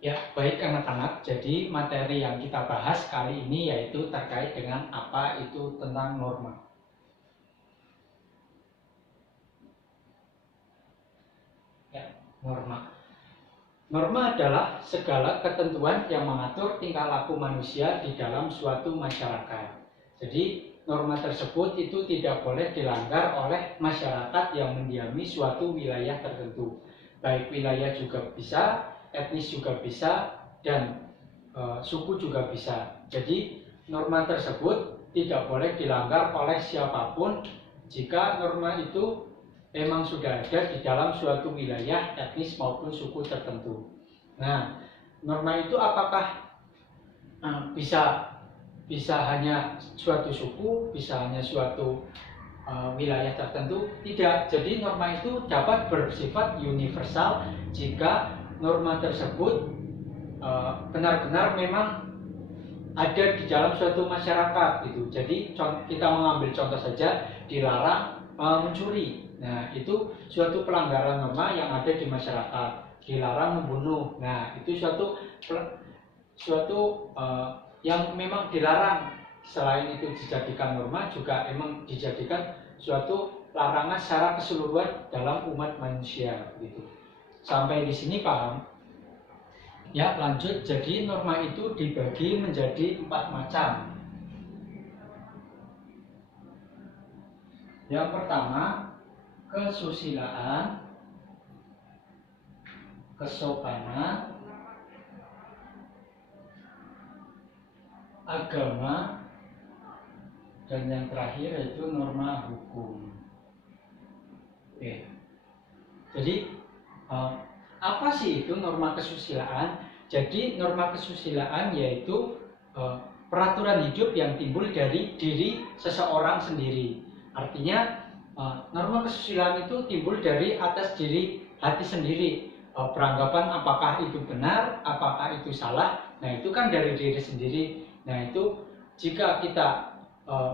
Ya, baik anak-anak. Jadi materi yang kita bahas kali ini yaitu terkait dengan apa itu tentang norma. Ya, norma. Norma adalah segala ketentuan yang mengatur tingkah laku manusia di dalam suatu masyarakat. Jadi norma tersebut itu tidak boleh dilanggar oleh masyarakat yang mendiami suatu wilayah tertentu. Baik wilayah juga bisa, etnis juga bisa, dan suku juga bisa. Jadi norma tersebut tidak boleh dilanggar oleh siapapun jika norma itu memang sudah ada di dalam suatu wilayah etnis maupun suku tertentu. Nah, norma itu apakah bisa hanya suatu suku, bisa hanya suatu wilayah tertentu? Tidak. Jadi norma itu dapat bersifat universal jika norma tersebut benar-benar memang ada di dalam suatu masyarakat gitu. Jadi kita mengambil contoh saja, dilarang mencuri. Nah, itu suatu pelanggaran norma yang ada di masyarakat. Dilarang membunuh. Nah, itu suatu yang memang dilarang. Selain itu dijadikan norma, juga memang dijadikan suatu larangan secara keseluruhan dalam umat manusia gitu. Sampai di sini paham? Ya, lanjut. Jadi norma itu dibagi menjadi 4 macam. Yang pertama, kesusilaan, kesopanan, agama, dan yang terakhir yaitu norma hukum. Oke. Jadi apa sih itu norma kesusilaan? Jadi norma kesusilaan yaitu peraturan hidup yang timbul dari diri seseorang sendiri. Artinya norma kesusilaan itu timbul dari atas diri hati sendiri. Beranggapan apakah itu benar, apakah itu salah. Nah, itu kan dari diri sendiri. Nah, itu jika kita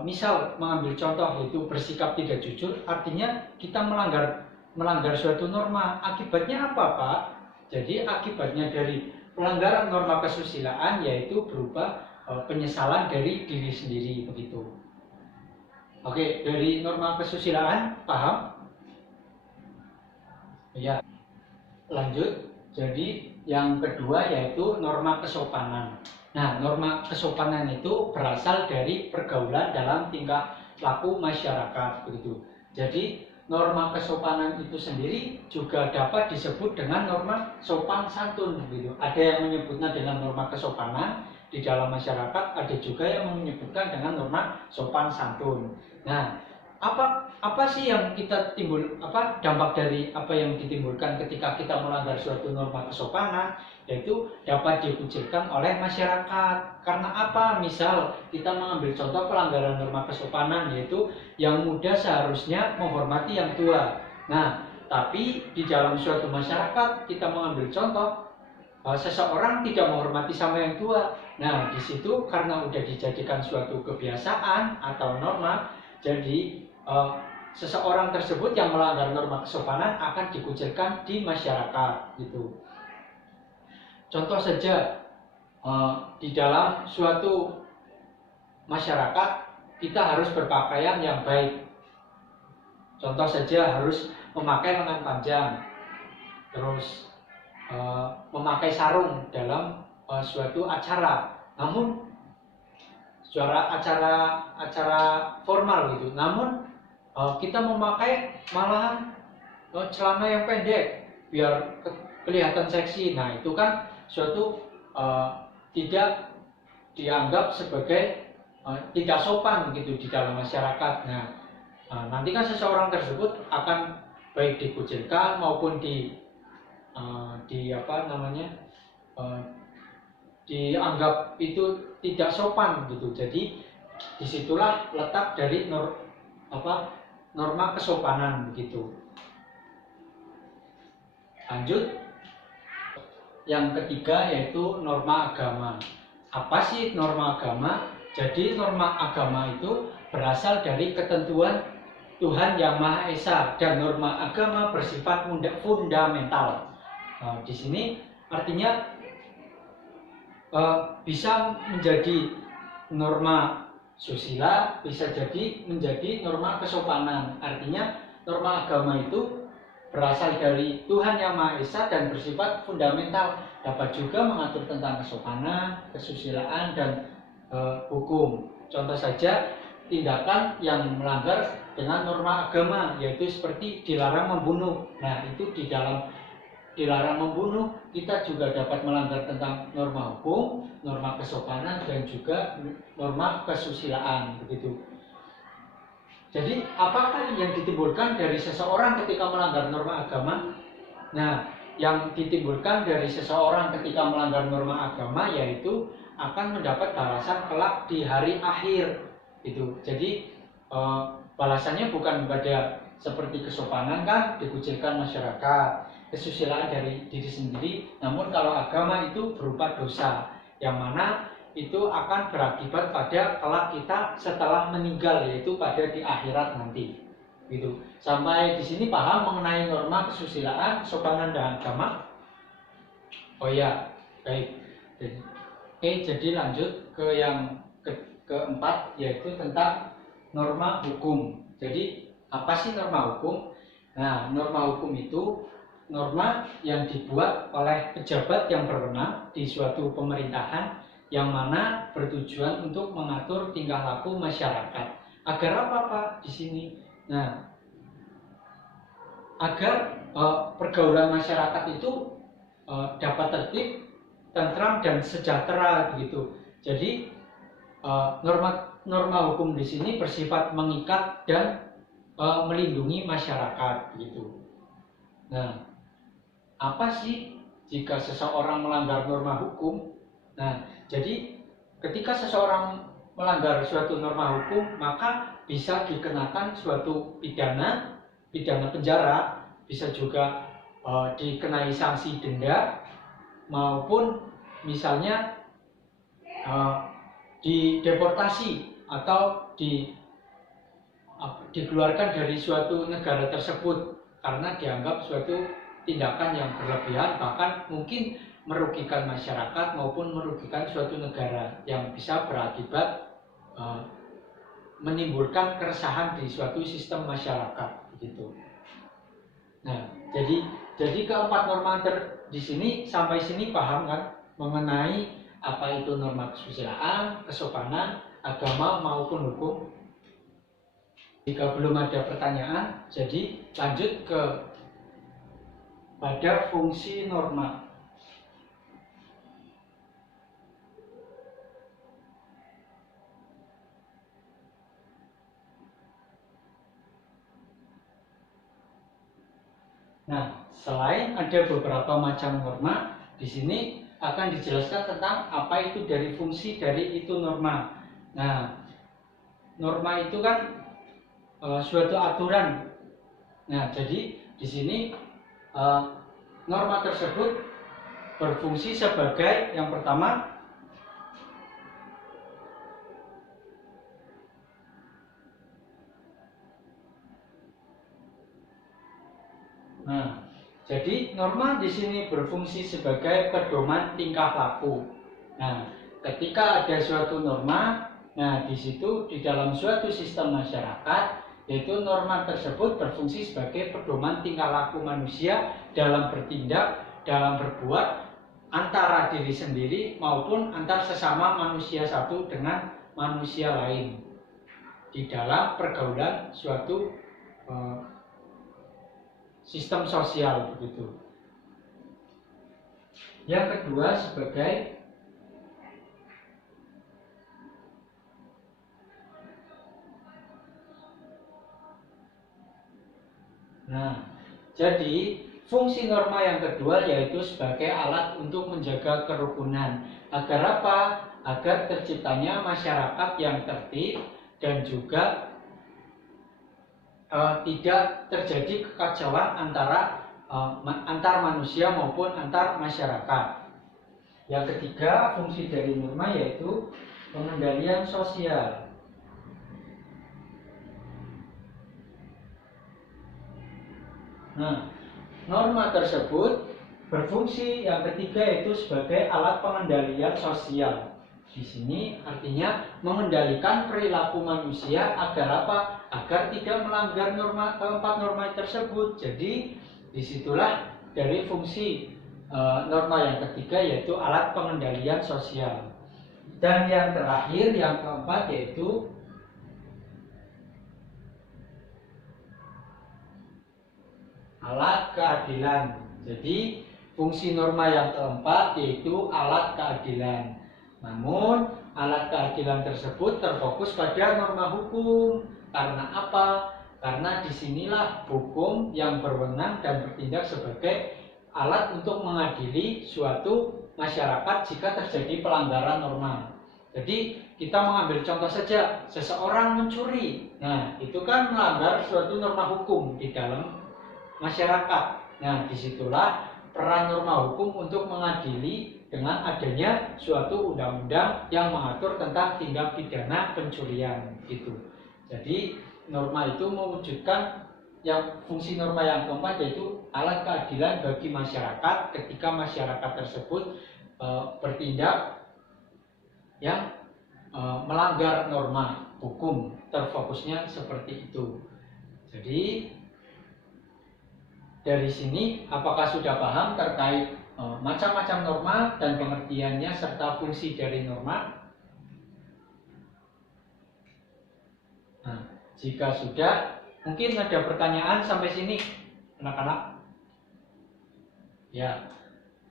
misal mengambil contoh yaitu bersikap tidak jujur, artinya kita melanggar suatu norma. Akibatnya apa, Pak? Jadi akibatnya dari pelanggaran norma kesusilaan yaitu berupa penyesalan dari diri sendiri, begitu. Oke, dari norma kesusilaan paham? Ya, lanjut. Jadi yang kedua yaitu norma kesopanan. Nah, norma kesopanan itu berasal dari pergaulan dalam tingkah laku masyarakat, begitu. Jadi norma kesopanan itu sendiri juga dapat disebut dengan norma sopan santun, begitu. Ada yang menyebutnya dengan norma kesopanan di dalam masyarakat, ada juga yang menyebutkan dengan norma sopan santun. Nah, apa sih yang kita dampak dari apa yang ditimbulkan ketika kita melanggar suatu norma kesopanan? Yaitu dapat dikucilkan oleh masyarakat. Karena apa? Misal kita mengambil contoh pelanggaran norma kesopanan, yaitu yang muda seharusnya menghormati yang tua. Nah, tapi di dalam suatu masyarakat kita mengambil contoh seseorang tidak menghormati sama yang tua. Nah, di situ karena udah dijadikan suatu kebiasaan atau norma, jadi seseorang tersebut yang melanggar norma kesopanan akan dikucilkan di masyarakat gitu. Contoh saja, di dalam suatu masyarakat kita harus berpakaian yang baik. Contoh saja harus memakai lengan panjang, terus memakai sarung dalam suatu acara. Namun acara formal gitu. Namun kita memakai malahan celana yang pendek biar kelihatan seksi. Nah, itu kan suatu tidak dianggap sebagai tidak sopan gitu di dalam masyarakat. Nah, nanti kan seseorang tersebut akan baik dikucilkan maupun dianggap itu tidak sopan gitu. Jadi disitulah letak dari norma kesopanan begitu. Lanjut, yang ketiga yaitu norma agama. Apa sih norma agama? Jadi norma agama itu berasal dari ketentuan Tuhan Yang Maha Esa, dan norma agama bersifat fundamental. Di sini artinya bisa menjadi norma susila, bisa jadi menjadi norma kesopanan. Artinya norma agama itu berasal dari Tuhan Yang Maha Esa dan bersifat fundamental, dapat juga mengatur tentang kesopanan, kesusilaan, dan hukum. Contoh saja tindakan yang melanggar dengan norma agama, yaitu seperti dilarang membunuh. Nah, itu di dalam dilarang membunuh kita juga dapat melanggar tentang norma hukum, norma kesopanan, dan juga norma kesusilaan, begitu. Jadi apakah yang ditimbulkan dari seseorang ketika melanggar norma agama? Nah, yang ditimbulkan dari seseorang ketika melanggar norma agama yaitu akan mendapat balasan kelak di hari akhir. Itu. Jadi balasannya bukan pada seperti kesopanan kan dikucilkan masyarakat, kesusilaan dari diri sendiri, namun kalau agama itu berupa dosa yang mana itu akan berakibat pada kelak kita setelah meninggal, yaitu pada di akhirat nanti. Gitu. Sampai di sini paham mengenai norma kesusilaan, kesopanan dan agama? Oh ya, baik. Oke, jadi lanjut ke yang keempat, yaitu tentang norma hukum. Jadi apa sih norma hukum? Nah, norma hukum itu norma yang dibuat oleh pejabat yang berwenang di suatu pemerintahan yang mana bertujuan untuk mengatur tingkah laku masyarakat. Agar apa Pak di sini? Nah, agar pergaulan masyarakat itu dapat tertib, tentram dan sejahtera begitu. Jadi norma hukum di sini bersifat mengikat dan melindungi masyarakat begitu. Nah, apa sih jika seseorang melanggar norma hukum? Nah, jadi ketika seseorang melanggar suatu norma hukum, maka bisa dikenakan suatu pidana penjara, bisa juga dikenai sanksi denda, maupun misalnya dideportasi atau dikeluarkan dari suatu negara tersebut karena dianggap suatu tindakan yang berlebihan, bahkan mungkin merugikan masyarakat maupun merugikan suatu negara yang bisa berakibat menimbulkan keresahan di suatu sistem masyarakat begitu. Nah, jadi keempat norma di sini sampai sini paham kan mengenai apa itu norma kesusilaan, kesopanan, agama maupun hukum. Jika belum ada pertanyaan, jadi lanjut ke pada fungsi norma. Nah, selain ada beberapa macam norma, di sini akan dijelaskan tentang apa itu dari fungsi dari itu norma. Nah, norma itu kan suatu aturan. Nah, jadi di sini norma tersebut berfungsi sebagai yang pertama jadi norma di sini berfungsi sebagai pedoman tingkah laku. Nah, ketika ada suatu norma, nah di situ di dalam suatu sistem masyarakat, yaitu norma tersebut berfungsi sebagai pedoman tingkah laku manusia dalam bertindak, dalam berbuat antara diri sendiri maupun antar sesama manusia satu dengan manusia lain di dalam pergaulan suatu sistem sosial begitu. Yang kedua sebagai jadi fungsi norma yang kedua yaitu sebagai alat untuk menjaga kerukunan. Agar apa? Agar terciptanya masyarakat yang tertib dan juga tidak terjadi kekacauan antar manusia maupun antar masyarakat. Yang ketiga, fungsi dari norma yaitu pengendalian sosial. Nah, norma tersebut berfungsi yang ketiga yaitu sebagai alat pengendalian sosial. Di sini artinya mengendalikan perilaku manusia agar apa? Agar tidak melanggar keempat norma tersebut. Jadi disitulah dari fungsi norma yang ketiga yaitu alat pengendalian sosial. Dan yang terakhir yang keempat yaitu alat keadilan. Jadi fungsi norma yang keempat yaitu alat keadilan. Namun alat keadilan tersebut terfokus pada norma hukum. Karena apa? Karena disinilah hukum yang berwenang dan bertindak sebagai alat untuk mengadili suatu masyarakat jika terjadi pelanggaran norma. Jadi kita mengambil contoh saja, seseorang mencuri. Nah, itu kan melanggar suatu norma hukum di dalam masyarakat. Nah, disitulah peran norma hukum untuk mengadili dengan adanya suatu undang-undang yang mengatur tentang tindak pidana pencurian gitu. Jadi norma itu mewujudkan yang fungsi norma yang keempat yaitu alat keadilan bagi masyarakat ketika masyarakat tersebut bertindak yang melanggar norma hukum, terfokusnya seperti itu. Jadi dari sini apakah sudah paham terkait macam-macam norma dan pengertiannya serta fungsi dari norma? Nah, jika sudah, mungkin ada pertanyaan sampai sini, anak-anak? Ya,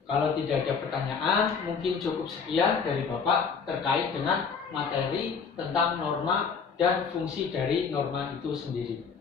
kalau tidak ada pertanyaan, mungkin cukup sekian dari Bapak terkait dengan materi tentang norma dan fungsi dari norma itu sendiri.